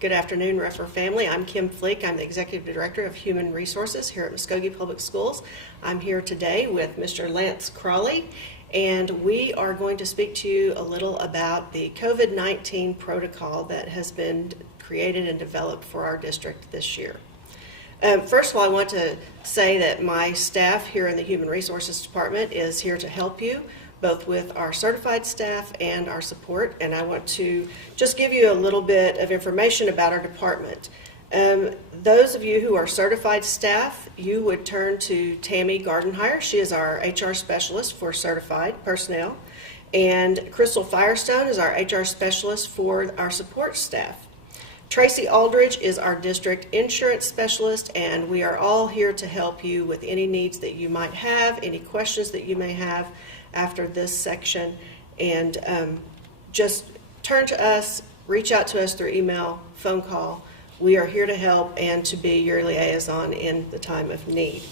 Good afternoon, Refer family. I'm Kim Fleek. I'm the Executive Director of Human Resources here at Muskogee Public Schools. I'm here today with Mr. Lance Crawley, and we are going to speak to you a little about the COVID-19 protocol that has been created and developed for our district this year. First of all, I want to say that my staff here in the Human Resources Department is here to help you, both with our certified staff and our support, and I want to just give you a little bit of information about our department. Those of you who are certified staff, you would turn to Tammy Gardenhire. She is our HR specialist for certified personnel, and Crystal Firestone is our HR specialist for our support staff. Tracy Aldridge is our district insurance specialist, and we are all here to help you with any needs that you might have, any questions that you may have after this section, and just turn to us, reach out to us through email, phone call. We are here to help and to be your liaison in the time of need.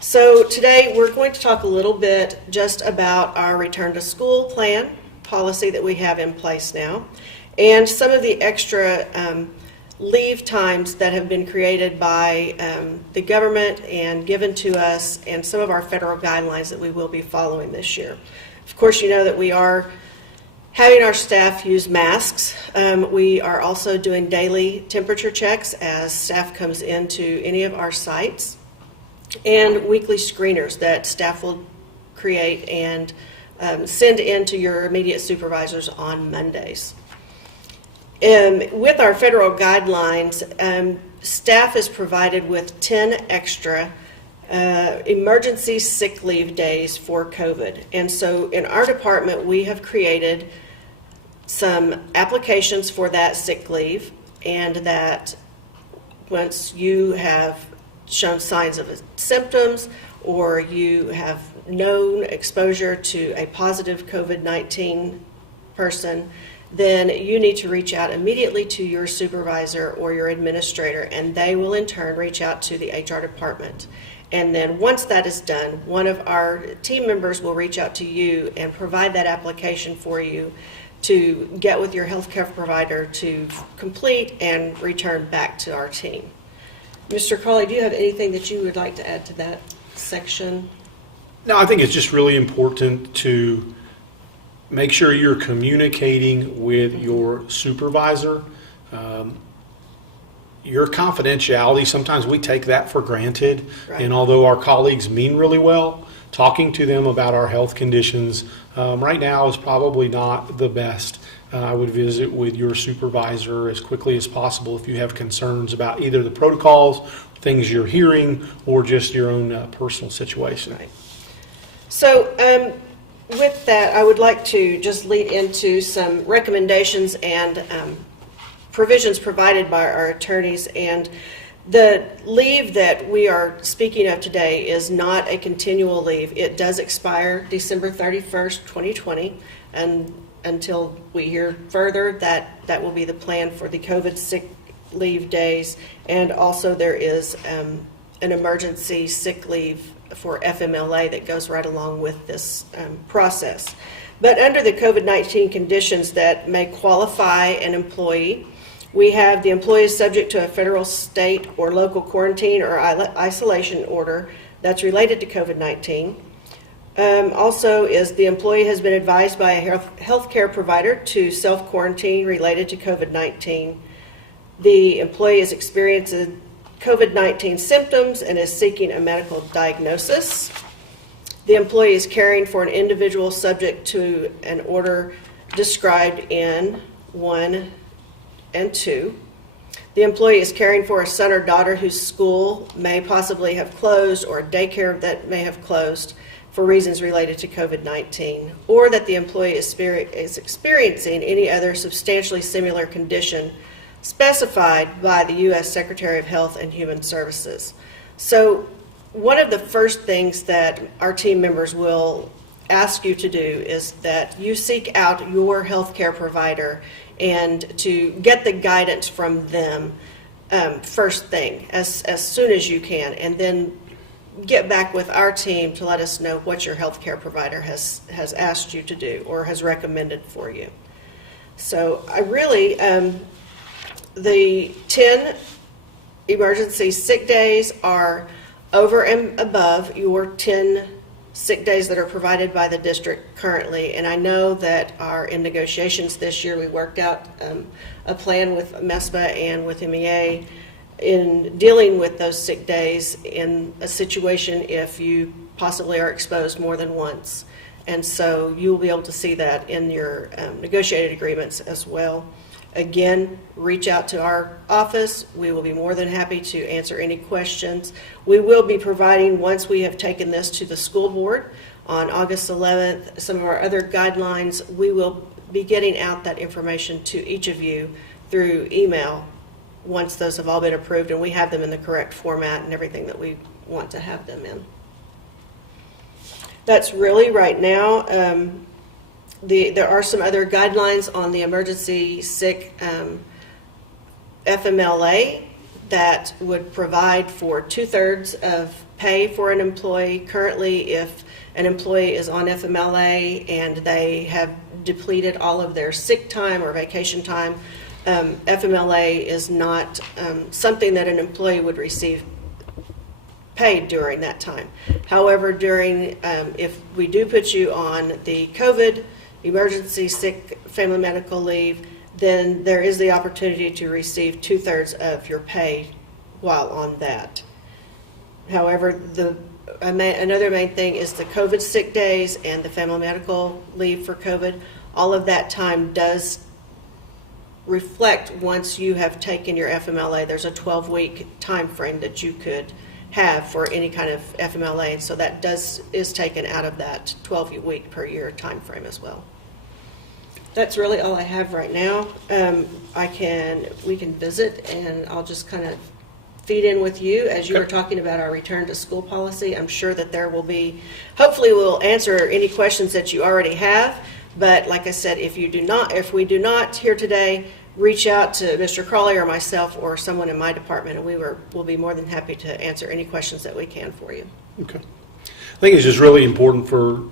So today we're going to talk a little bit just about our return to school plan policy that we have in place now, and some of the extra leave times that have been created by the government and given to us, and some of our federal guidelines that we will be following this year. Of course, you know that we are having our staff use masks. We are also doing daily temperature checks as staff comes into any of our sites, and weekly screeners that staff will create and send in to your immediate supervisors on Mondays. With our federal guidelines, staff is provided with 10 extra emergency sick leave days for COVID. And so in our department, we have created some applications for that sick leave, and that once you have shown signs of symptoms or you have known exposure to a positive COVID-19 person, then you need to reach out immediately to your supervisor or your administrator, and they will in turn reach out to the HR department. And then once that is done, one of our team members will reach out to you and provide that application for you to get with your healthcare provider to complete and return back to our team. Mr. Crawley, do you have anything that you would like to add to that section? No, I think it's just really important to make sure you're communicating with your supervisor. Your confidentiality, sometimes we take that for granted. Right. And although our colleagues mean really well, talking to them about our health conditions right now is probably not the best. I would visit with your supervisor as quickly as possible if you have concerns about either the protocols, things you're hearing, or just your own personal situation. Right. So, with that, I would like to just lead into some recommendations and provisions provided by our attorneys. And the leave that we are speaking of today is not a continual leave. It does expire December 31st, 2020, and until we hear further, that will be the plan for the COVID sick leave days. And also there is an emergency sick leave for FMLA that goes right along with this process. But under the COVID-19 conditions that may qualify an employee, we have the employee is subject to a federal, state, or local quarantine or isolation order that's related to COVID-19. Also is the employee has been advised by a healthcare provider to self-quarantine related to COVID-19. The employee is experiencing COVID-19 symptoms and is seeking a medical diagnosis. The employee is caring for an individual subject to an order described in 1 and 2. The employee is caring for a son or daughter whose school may possibly have closed, or a daycare that may have closed for reasons related to COVID-19, or that the employee is experiencing any other substantially similar condition specified by the U.S. Secretary of Health and Human Services. So one of the first things that our team members will ask you to do is that you seek out your healthcare provider and to get the guidance from them first thing, as soon as you can, and then get back with our team to let us know what your healthcare provider has asked you to do or has recommended for you. So I really, the 10 emergency sick days are over and above your 10 sick days that are provided by the district currently. And I know that in negotiations this year, we worked out a plan with MESPA and with MEA in dealing with those sick days in a situation if you possibly are exposed more than once. And so you will be able to see that in your negotiated agreements as well. Again, reach out to our office. We will be more than happy to answer any questions. We will be providing, once we have taken this to the school board on August 11th, some of our other guidelines. We will be getting out that information to each of you through email once those have all been approved and we have them in the correct format and everything that we want to have them in. That's really right now. There are some other guidelines on the emergency sick FMLA that would provide for 2/3 of pay for an employee. Currently, if an employee is on FMLA and they have depleted all of their sick time or vacation time, FMLA is not something that an employee would receive paid during that time. However, if we do put you on the COVID emergency sick family medical leave, then there is the opportunity to receive 2/3 of your pay while on that. However, another main thing is the COVID sick days and the family medical leave for COVID. All of that time does reflect once you have taken your FMLA. There's a 12-week time frame that you could have for any kind of FMLA, and so that is taken out of that 12-week per year time frame as well. That's really all I have right now. We can visit, and I'll just kind of feed in with you as you were talking about our return to school policy. I'm sure that there will be, hopefully we'll answer any questions that you already have, but like I said, if we do not here today, reach out to Mr. Crawley or myself or someone in my department, and we'll be more than happy to answer any questions that we can for you. Okay. I think it's just really important for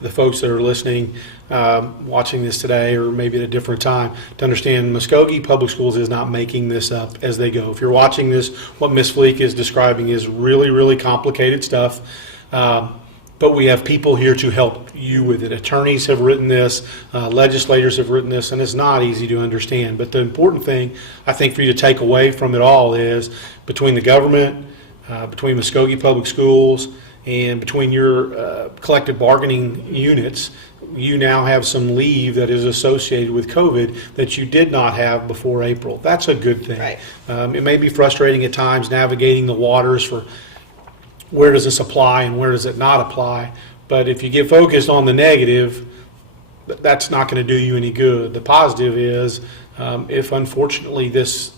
the folks that are listening, watching this today or maybe at a different time, to understand Muskogee Public Schools is not making this up as they go. If you're watching this, what Ms. Fleek is describing is really, really complicated stuff. But we have people here to help you with it. Attorneys have written this, legislators have written this, and it's not easy to understand. But the important thing, I think, for you to take away from it all is between the government, between Muskogee Public Schools, and between your collective bargaining units, you now have some leave that is associated with COVID that you did not have before April. That's a good thing. Right. It may be frustrating at times navigating the waters for where does this apply and where does it not apply. But if you get focused on the negative, that's not going to do you any good. The positive is if unfortunately this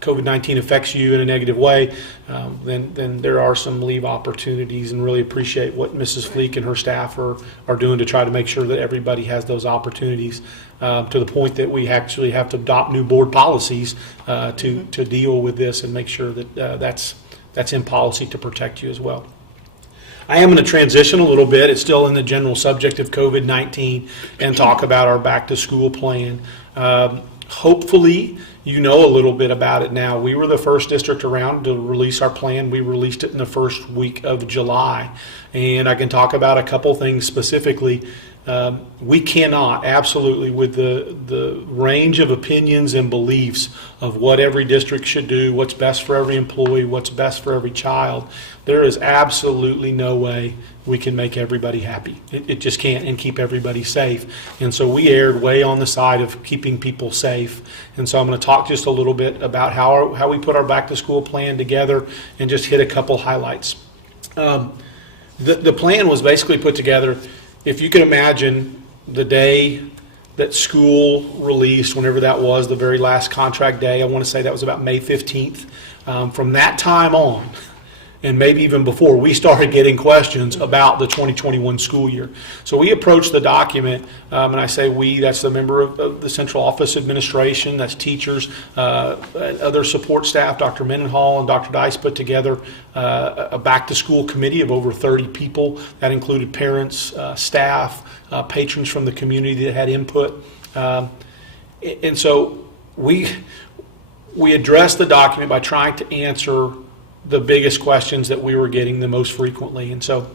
COVID-19 affects you in a negative way, then there are some leave opportunities, and really appreciate what Mrs. Fleek and her staff are doing to try to make sure that everybody has those opportunities, to the point that we actually have to adopt new board policies to deal with this and make sure that that's in policy to protect you as well. I am going to transition a little bit. It's still in the general subject of COVID-19 and talk about our back to school plan. Hopefully you know a little bit about it now. We were the first district around to release our plan. We released it in the first week of July. And I can talk about a couple things specifically. We cannot, absolutely, with the range of opinions and beliefs of what every district should do, what's best for every employee, what's best for every child, there is absolutely no way we can make everybody happy. It just can't, and keep everybody safe. And so we erred way on the side of keeping people safe. And so I'm going to talk just a little bit about how we put our back to school plan together and just hit a couple highlights. The plan was basically put together, if you can imagine the day that school released, whenever that was, the very last contract day, I want to say that was about May 15th. From that time on, and maybe even before, we started getting questions about the 2021 school year. So we approached the document, and I say we, that's the member of the central office administration, that's teachers, other support staff. Dr. Mendenhall and Dr. Dice put together a back to school committee of over 30 people. That included parents, staff, patrons from the community that had input. And so we addressed the document by trying to answer the biggest questions that we were getting the most frequently. And so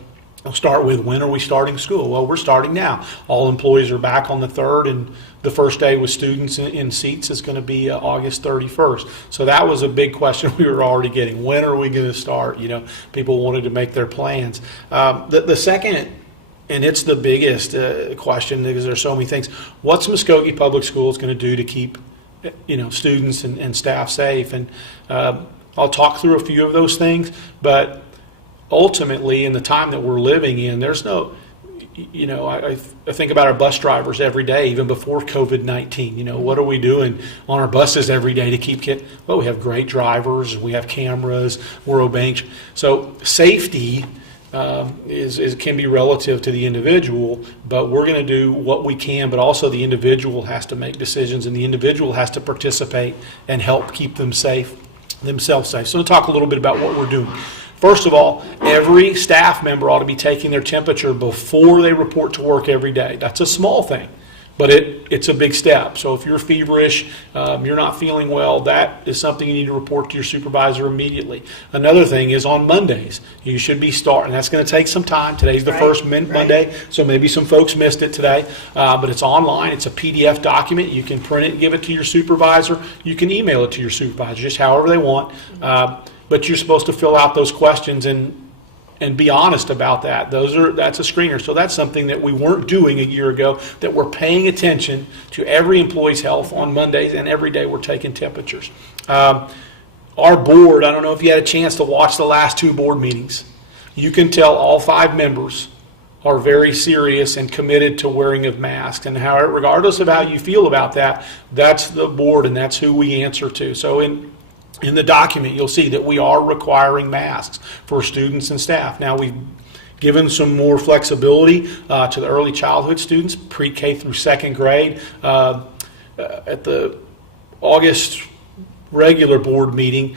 I'll start with, when are we starting school? Well, we're starting now. All employees are back on the 3rd, and the first day with students in seats is going to be August 31st. So that was a big question we were already getting. When are we going to start? People wanted to make their plans. The second, and it's the biggest question because there's so many things, what's Muskogee Public Schools going to do to keep students and staff safe? And I'll talk through a few of those things, but ultimately, in the time that we're living in, there's no, I think about our bus drivers every day, even before COVID-19. What are we doing on our buses every day to keep kids? Well, we have great drivers, we have cameras, we're obeying. So safety can be relative to the individual, but we're going to do what we can, but also the individual has to make decisions, and the individual has to participate and help keep themselves safe. So we'll talk a little bit about what we're doing. First of all, every staff member ought to be taking their temperature before they report to work every day. That's a small thing, but it's a big step. So if you're feverish, you're not feeling well, that is something you need to report to your supervisor immediately. Another thing is on Mondays, you should be starting. That's going to take some time. Today's the first Monday, so maybe some folks missed it today, but it's online. It's a PDF document. You can print it and give it to your supervisor. You can email it to your supervisor, just however they want. But you're supposed to fill out those questions and be honest about that. That's a screener. So that's something that we weren't doing a year ago, that we're paying attention to every employee's health on Mondays, and every day we're taking temperatures. Our board, I don't know if you had a chance to watch the last 2 board meetings. You can tell all 5 members are very serious and committed to wearing of masks. And regardless of how you feel about that, that's the board and that's who we answer to. So in the document, you'll see that we are requiring masks for students and staff. Now, we've given some more flexibility to the early childhood students, pre-K through 2nd grade. At the August regular board meeting,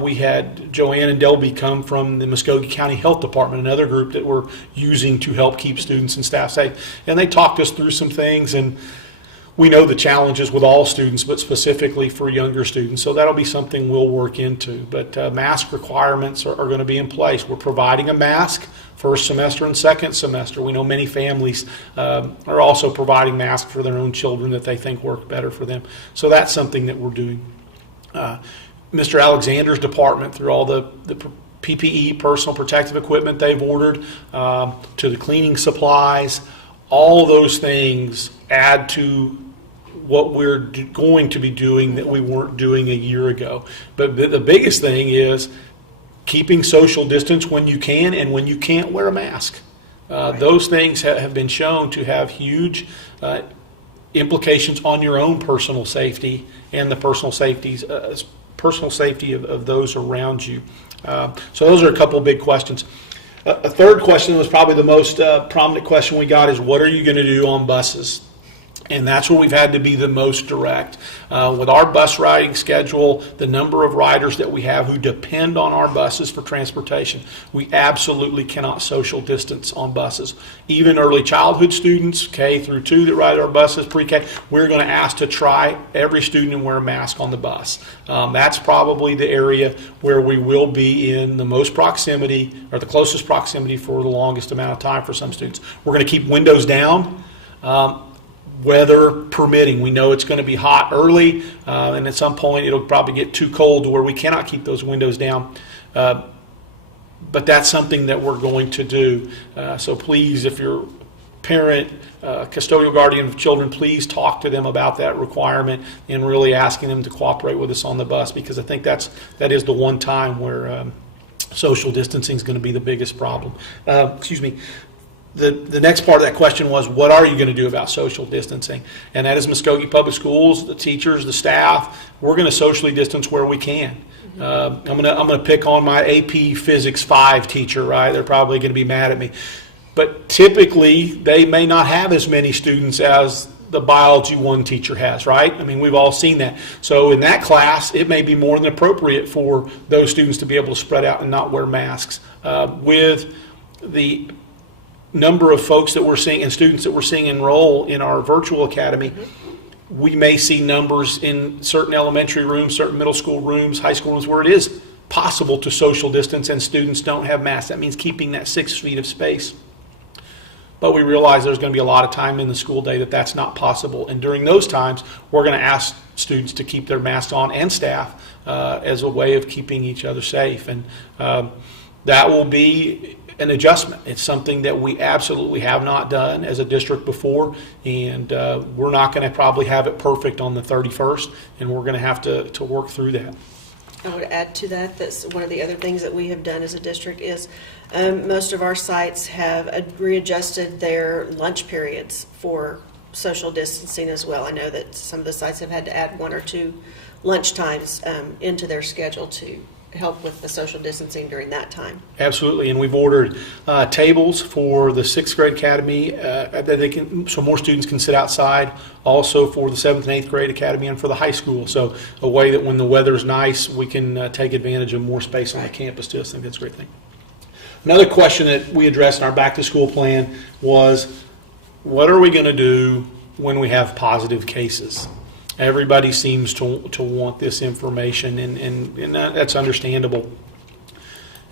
we had Joanne and Delby come from the Muskogee County Health Department, another group that we're using to help keep students and staff safe. And they talked us through some things, and we know the challenges with all students, but specifically for younger students. So that'll be something we'll work into. But mask requirements are going to be in place. We're providing a mask first semester and second semester. We know many families are also providing masks for their own children that they think work better for them. So that's something that we're doing. Mr. Alexander's department, through all the PPE, personal protective equipment they've ordered, to the cleaning supplies, all those things add to what we're going to be doing that we weren't doing a year ago. But the biggest thing is keeping social distance when you can, and when you can't, wear a mask. Those things have been shown to have huge implications on your own personal safety and the personal safety of those around you. So those are a couple of big questions. A third question was probably the most prominent question we got is, what are you going to do on buses? And that's where we've had to be the most direct. With our bus riding schedule, the number of riders that we have who depend on our buses for transportation, we absolutely cannot social distance on buses. Even early childhood students, K through 2 that ride our buses, pre-K, we're going to ask to try every student and wear a mask on the bus. That's probably the area where we will be in the most proximity, or the closest proximity for the longest amount of time for some students. We're going to keep windows down. Weather permitting. We know it's going to be hot early, and at some point it'll probably get too cold to where we cannot keep those windows down. But that's something that we're going to do. So please, if you're a parent, custodial guardian of children, please talk to them about that requirement and really asking them to cooperate with us on the bus, because I think that is the one time where social distancing is going to be the biggest problem. The next part of that question was, what are you going to do about social distancing? And that is Muskogee Public Schools, the teachers, the staff. We're going to socially distance where we can. I'm going to pick on my AP Physics 5 teacher, right? They're probably going to be mad at me. But typically, they may not have as many students as the Biology 1 teacher has, right? I mean, we've all seen that. So in that class, it may be more than appropriate for those students to be able to spread out and not wear masks. With the number of folks that we're seeing and students that we're seeing enroll in our virtual academy, we may see numbers in certain elementary rooms, certain middle school rooms, high school rooms, where it is possible to social distance and students don't have masks. That means keeping that 6 feet of space. But we realize there's going to be a lot of time in the school day that that's not possible. And during those times, we're going to ask students to keep their masks on, and staff, as a way of keeping each other safe. And that will be an adjustment. It's something that we absolutely have not done as a district before, and we're not going to probably have it perfect on the 31st, and we're going to have to work through that. I would add to that, that's one of the other things that we have done as a district is most of our sites have readjusted their lunch periods for social distancing as well. I know that some of the sites have had to add 1 or 2 lunch times into their schedule to help with the social distancing during that time. Absolutely, and we've ordered tables for the 6th grade academy that they can, so more students can sit outside. Also for the 7th and 8th grade academy and for the high school. So a way that when the weather's nice, we can take advantage of more space on the campus too. I think that's a great thing. Another question that we addressed in our back to school plan was, what are we going to do when we have positive cases? Everybody seems to want this information, and that's understandable.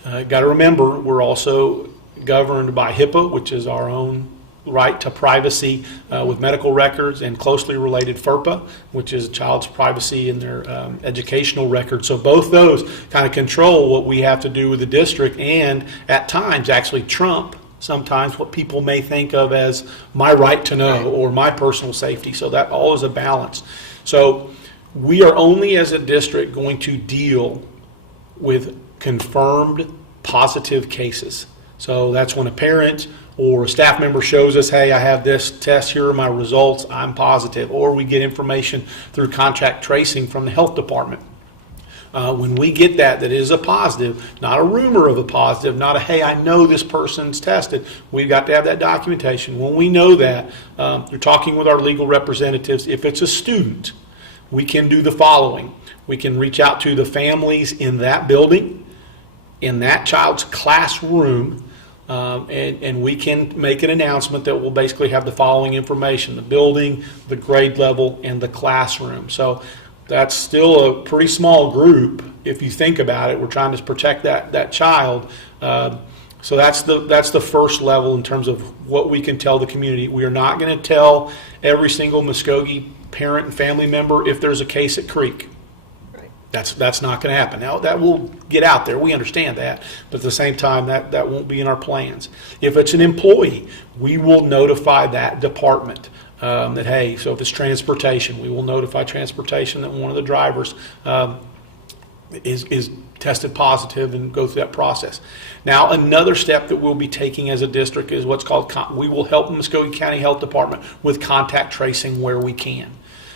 Got to remember, we're also governed by HIPAA, which is our own right to privacy with medical records, and closely related FERPA, which is a child's privacy in their educational records. So both those kind of control what we have to do with the district, and at times actually trump sometimes what people may think of as my right to know or my personal safety. So that all is a balance. So we are only as a district going to deal with confirmed positive cases. So that's when a parent or a staff member shows us, hey, I have this test, here are my results, I'm positive. Or we get information through contact tracing from the health department. When we get that is a positive, not a rumor of a positive, not a, hey, I know this person's tested. We've got to have that documentation. When we know that, you're talking with our legal representatives. If it's a student, we can do the following. We can reach out to the families in that building, in that child's classroom, and we can make an announcement that will basically have the following information: the building, the grade level, and the classroom. So that's still a pretty small group if you think about it. We're trying to protect that child. So that's the first level in terms of what we can tell the community. We are not going to tell every single Muskogee parent and family member if there's a case at Creek. Right. That's not going to happen. Now, that will get out there. We understand that. But at the same time, that won't be in our plans. If it's an employee, we will notify that department. That, hey, so if it's transportation, we will notify transportation that one of the drivers is tested positive and go through that process. Now, another step that we'll be taking as a district is what's called, we will help the Muskogee County Health Department with contact tracing where we can.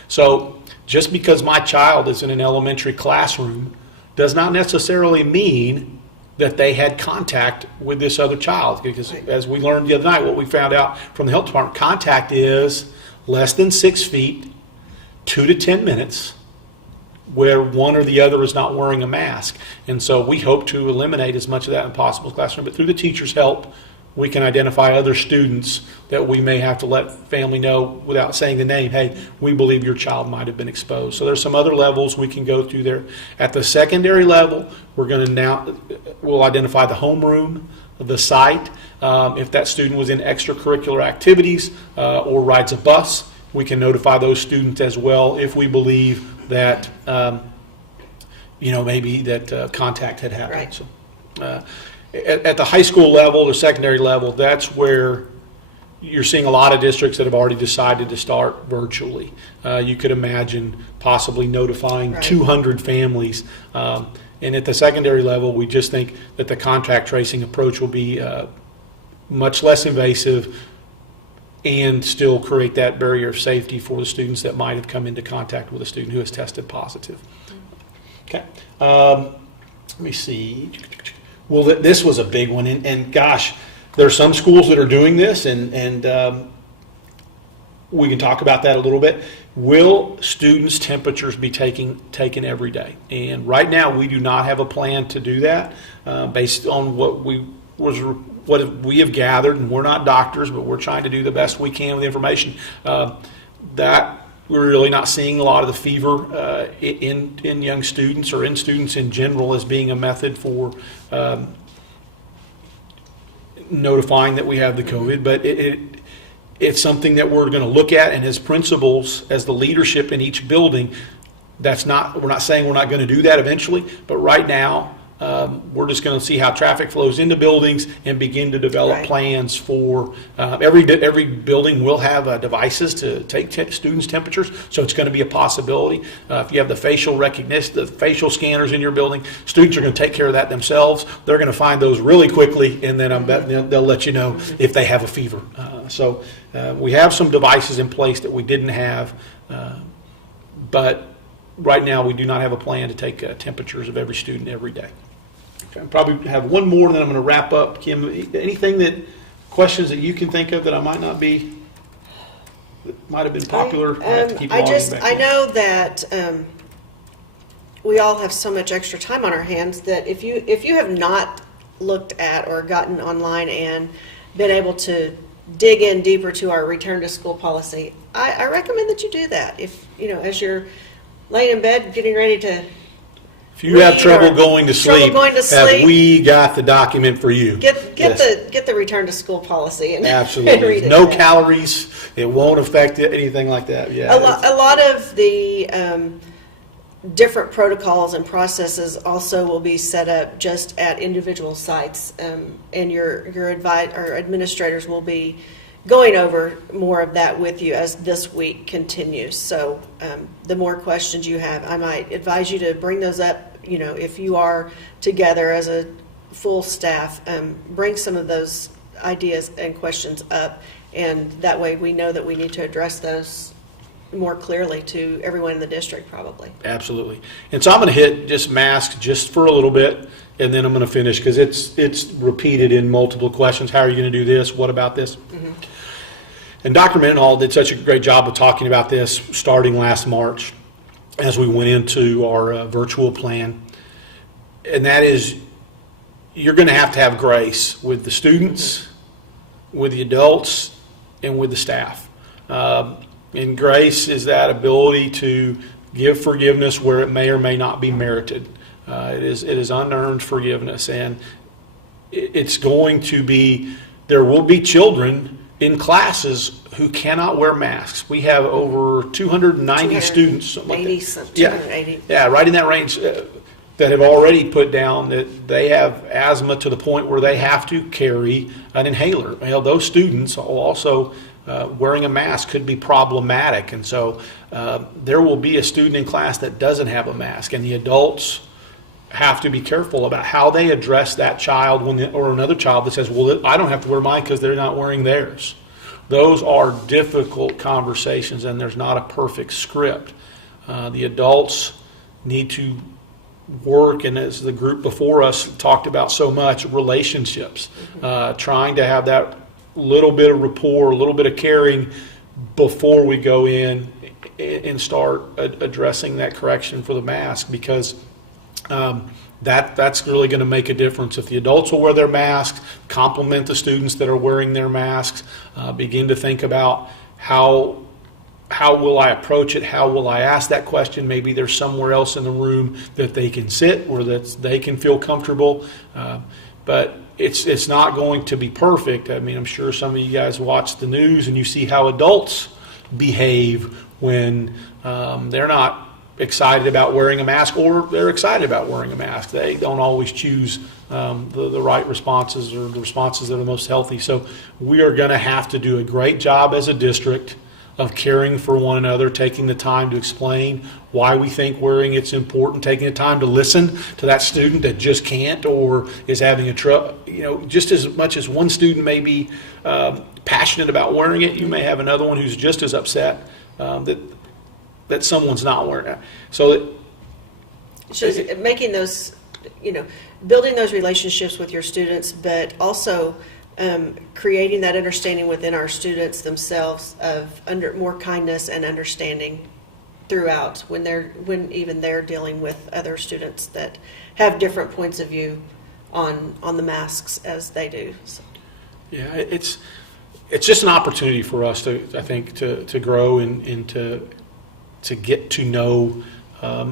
So just because my child is in an elementary classroom does not necessarily mean that they had contact with this other child, because as we learned the other night, what we found out from the health department, contact is less than 6 feet, 2 to 10 minutes, where one or the other is not wearing a mask. And so we hope to eliminate as much of that as possible in the classroom. But through the teachers' help, we can identify other students that we may have to let family know without saying the name, hey, we believe your child might have been exposed. So there's some other levels we can go through there. At the secondary level, we'll identify the homeroom, the site. If that student was in extracurricular activities or rides a bus, we can notify those students as well if we believe that maybe that contact had happened. Right. So, at the high school level or secondary level, that's where you're seeing a lot of districts that have already decided to start virtually. You could imagine possibly notifying 200 families. And at the secondary level, we just think that the contact tracing approach will be much less invasive and still create that barrier of safety for the students that might have come into contact with a student who has tested positive. Okay. Let me see. Well, this was a big one, and gosh, there are some schools that are doing this, and we can talk about that a little bit. Will students' temperatures be taken every day? And right now, we do not have a plan to do that based on what we have gathered, and we're not doctors, but we're trying to do the best we can with the information. That we're really not seeing a lot of the fever in young students or in students in general as being a method for notifying that we have the COVID, but it's something that we're going to look at, and as principals, as the leadership in each building, we're not saying we're not going to do that eventually, but right now, we're just going to see how traffic flows into buildings and begin to develop plans for every building will have devices to take students' temperatures, so it's going to be a possibility. If you have the facial recognition, the facial scanners in your building, students are going to take care of that themselves. They're going to find those really quickly, and then I'm betting they'll let you know if they have a fever. So we have some devices in place that we didn't have, but right now we do not have a plan to take temperatures of every student every day. Okay, I probably have one more, and then I'm going to wrap up. Kim, questions that you can think of that I might not be, that might have been popular? I know that we all have so much extra time on our hands that if you have not looked at or gotten online and been able to dig in deeper to our return to school policy, I recommend that you do that. If as you're laying in bed getting ready to, if you have trouble going to sleep, have we got the document for you? Get the return to school policy and absolutely and read it. No calories. It won't affect it, anything like that. Yeah. A lot of the different protocols and processes also will be set up just at individual sites, and your administrators will be going over more of that with you as this week continues. So the more questions you have, I might advise you to bring those up. If you are together as a full staff, bring some of those ideas and questions up, and that way we know that we need to address those more clearly to everyone in the district probably. Absolutely. And so I'm going to hit just masks just for a little bit, and then I'm going to finish because it's repeated in multiple questions. How are you going to do this? What about this? Mm-hmm. And Dr. Mendenhall did such a great job of talking about this starting last March as we went into our virtual plan. And that is, you're going to have grace with the students, with the adults, and with the staff. And grace is that ability to give forgiveness where it may or may not be merited. It is unearned forgiveness, and it's going to be, there will be children in classes who cannot wear masks. We have over 290 students, something like that. 280. Yeah, right in that range, that have already put down that they have asthma to the point where they have to carry an inhaler. Well, those students also wearing a mask could be problematic, and so there will be a student in class that doesn't have a mask, and the adults have to be careful about how they address that child or another child that says, well, I don't have to wear mine because they're not wearing theirs. Those are difficult conversations, and there's not a perfect script. The adults need to work, and as the group before us talked about so much, relationships, trying to have that little bit of rapport, a little bit of caring before we go in and start addressing that correction for the mask, because that's really going to make a difference. If the adults will wear their masks, compliment the students that are wearing their masks, begin to think about how will I approach it, how will I ask that question. Maybe there's somewhere else in the room that they can sit or that they can feel comfortable, but it's not going to be perfect. I mean, I'm sure some of you guys watch the news and you see how adults behave when they're not excited about wearing a mask, or they're excited about wearing a mask. They don't always choose the right responses or the responses that are most healthy. So we are going to have to do a great job as a district of caring for one another, taking the time to explain why we think wearing it's important, taking the time to listen to that student that just can't or is having a trouble. Just as much as one student may be passionate about wearing it, you may have another one who's just as upset that someone's not wearing it. So making those, building those relationships with your students, but also creating that understanding within our students themselves of more kindness and understanding throughout when even they're dealing with other students that have different points of view on the masks as they do. So. Yeah, it's just an opportunity for us to, I think, to grow and to to get to know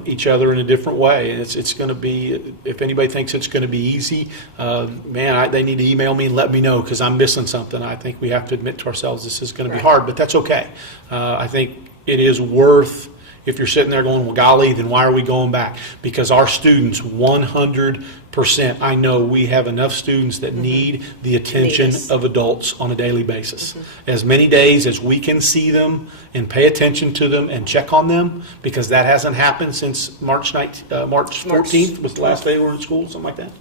each other in a different way. And it's going to be, if anybody thinks it's going to be easy, they need to email me and let me know, because I'm missing something. I think we have to admit to ourselves this is going to be hard, but that's okay. I think it is worth, if you're sitting there going, well, golly, then why are we going back? Because our students, 100%, I know we have enough students that need the attention of adults on a daily basis. As many days as we can see them and pay attention to them and check on them, because that hasn't happened since March 14th was the last day we were in school, something like that.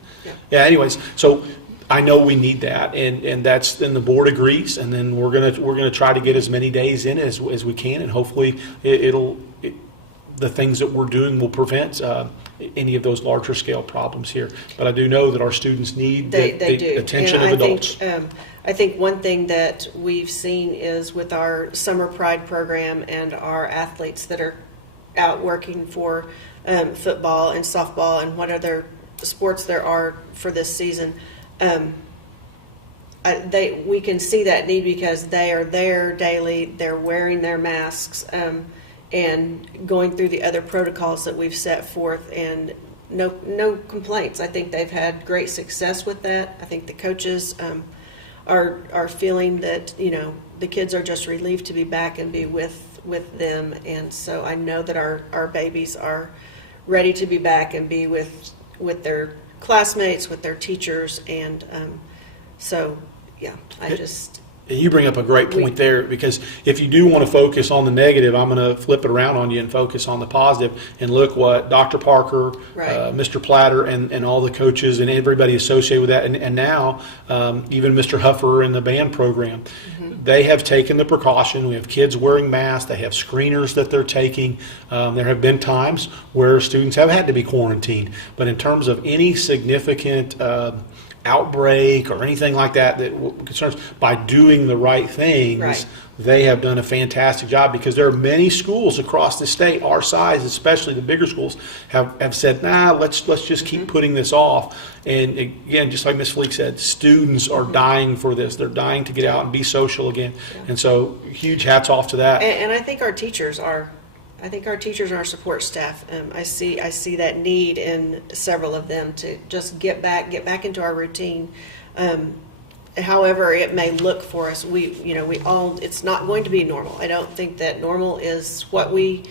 Yeah, anyways, so I know we need that, and then the board agrees, and then we're gonna try to get as many days in as we can, and hopefully the things that we're doing will prevent any of those larger scale problems here. But I do know that our students need the attention of adults. I think one thing that we've seen is with our Summer Pride program and our athletes that are out working for football and softball and what other sports there are for this season, we can see that need because they are there daily, they're wearing their masks, and going through the other protocols that we've set forth, and no complaints. I think they've had great success with that. I think the coaches are feeling that the kids are just relieved to be back and be with them, and so I know that our babies are ready to be back and be with their classmates, with their teachers, and so yeah, And you bring up a great point there, because if you do want to focus on the negative, I'm going to flip it around on you and focus on the positive and look what Dr. Parker, Mr. Platter, and all the coaches and everybody associated with that, and now even Mr. Huffer in the band program, they have taken the precaution. We have kids wearing masks. They have screeners that they're taking. There have been times where students have had to be quarantined, but in terms of any significant outbreak or anything like that concerns, by doing the right things, they have done a fantastic job, because there are many schools across the state, our size, especially the bigger schools, have said, let's just keep putting this off. And again, just like Ms. Fleek said, students are dying for this. They're dying to get out and be social again. And so huge hats off to that. And I think our teachers are. I think our teachers and our support staff, I see that need in several of them to just get back into our routine. However it may look for us, it's not going to be normal. I don't think that normal is what we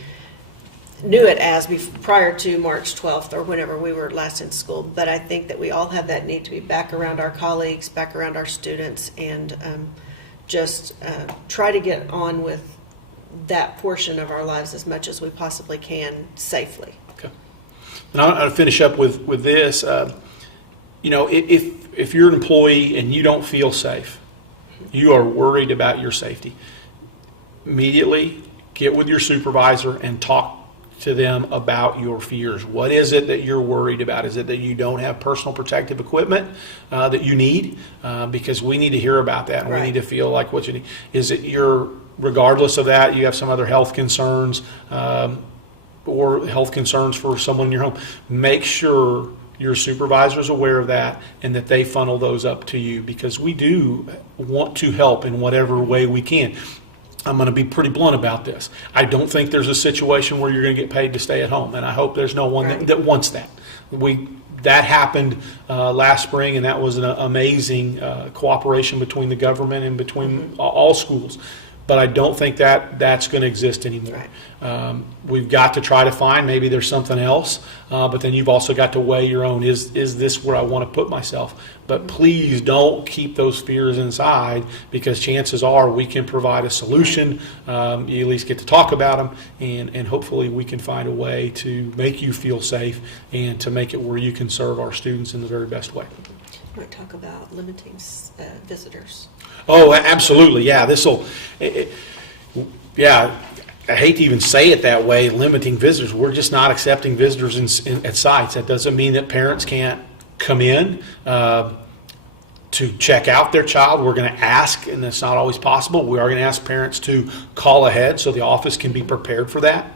knew it as prior to March 12th or whenever we were last in school. But I think that we all have that need to be back around our colleagues, back around our students, and just try to get on with that portion of our lives as much as we possibly can safely. Okay. And I'll finish up with this. If you're an employee and you don't feel safe, you are worried about your safety, immediately get with your supervisor and talk to them about your fears. What is it that you're worried about? Is it that you don't have personal protective equipment that you need? Because we need to hear about that, and we need to feel like what you need. Is it regardless of that, you have some other health concerns or health concerns for someone in your home? Make sure your supervisor is aware of that and that they funnel those up to you, because we do want to help in whatever way we can. I'm going to be pretty blunt about this. I don't think there's a situation where you're going to get paid to stay at home, and I hope there's no one that wants that. That happened last spring, and that was an amazing cooperation between the government and between all schools. But I don't think that's going to exist anymore. We've got to try to find, maybe there's something else, but then you've also got to weigh your own. Is this where I want to put myself? But please don't keep those fears inside, because chances are we can provide a solution. You at least get to talk about them, and hopefully we can find a way to make you feel safe and to make it where you can serve our students in the very best way. I want to talk about limiting visitors. Oh, absolutely. Yeah, I hate to even say it that way, limiting visitors. We're just not accepting visitors at sites. That doesn't mean that parents can't come in to check out their child. We're going to ask, and that's not always possible. We are going to ask parents to call ahead so the office can be prepared for that.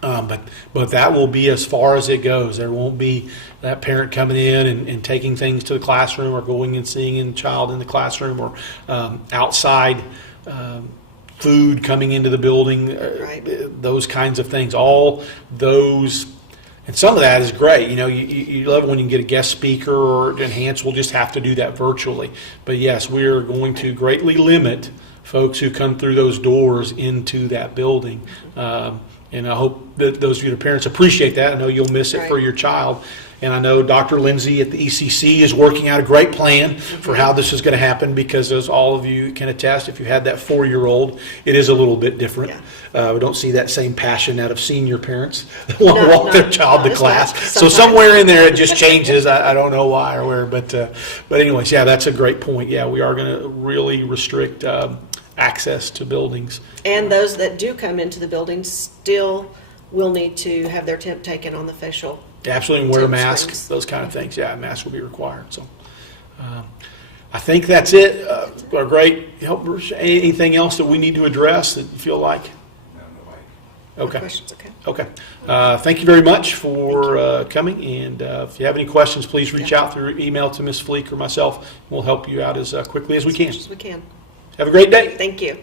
But that will be as far as it goes. There won't be that parent coming in and taking things to the classroom, or going and seeing a child in the classroom, or outside food coming into the building, Right. those kinds of things. All those, and some of that is great. You love it when you can get a guest speaker, or Enhance will just have to do that virtually. But yes, we are going to greatly limit folks who come through those doors into that building. And I hope that those of you that are parents appreciate that. I know you'll miss it for Right. your child. And I know Dr. Lindsay at the ECC is working out a great plan for how this is going to happen, because as all of you can attest, if you had that 4-year-old, it is a little bit different. We don't see that same passion out of senior parents that want to No, walk their no, child to it's class. not. So Sometimes. somewhere in there it just changes. I don't know why or where, but anyways, yeah, that's a great point. Yeah, we are going to really restrict access to buildings. And those that do come into the building still will need to have their temp taken on the facial. Absolutely, and wear a Temp mask, screens. those kind of things. Yeah, a mask will be required. So I think that's it. Our great helpers. Anything else that we need to address that you feel like? Okay. Questions, okay. Okay. Thank you very much for coming. And if you have any questions, please reach out through email to Ms. Fleek or myself. We'll help you out as quickly as we can. As much as we can. Have a great day. Thank you.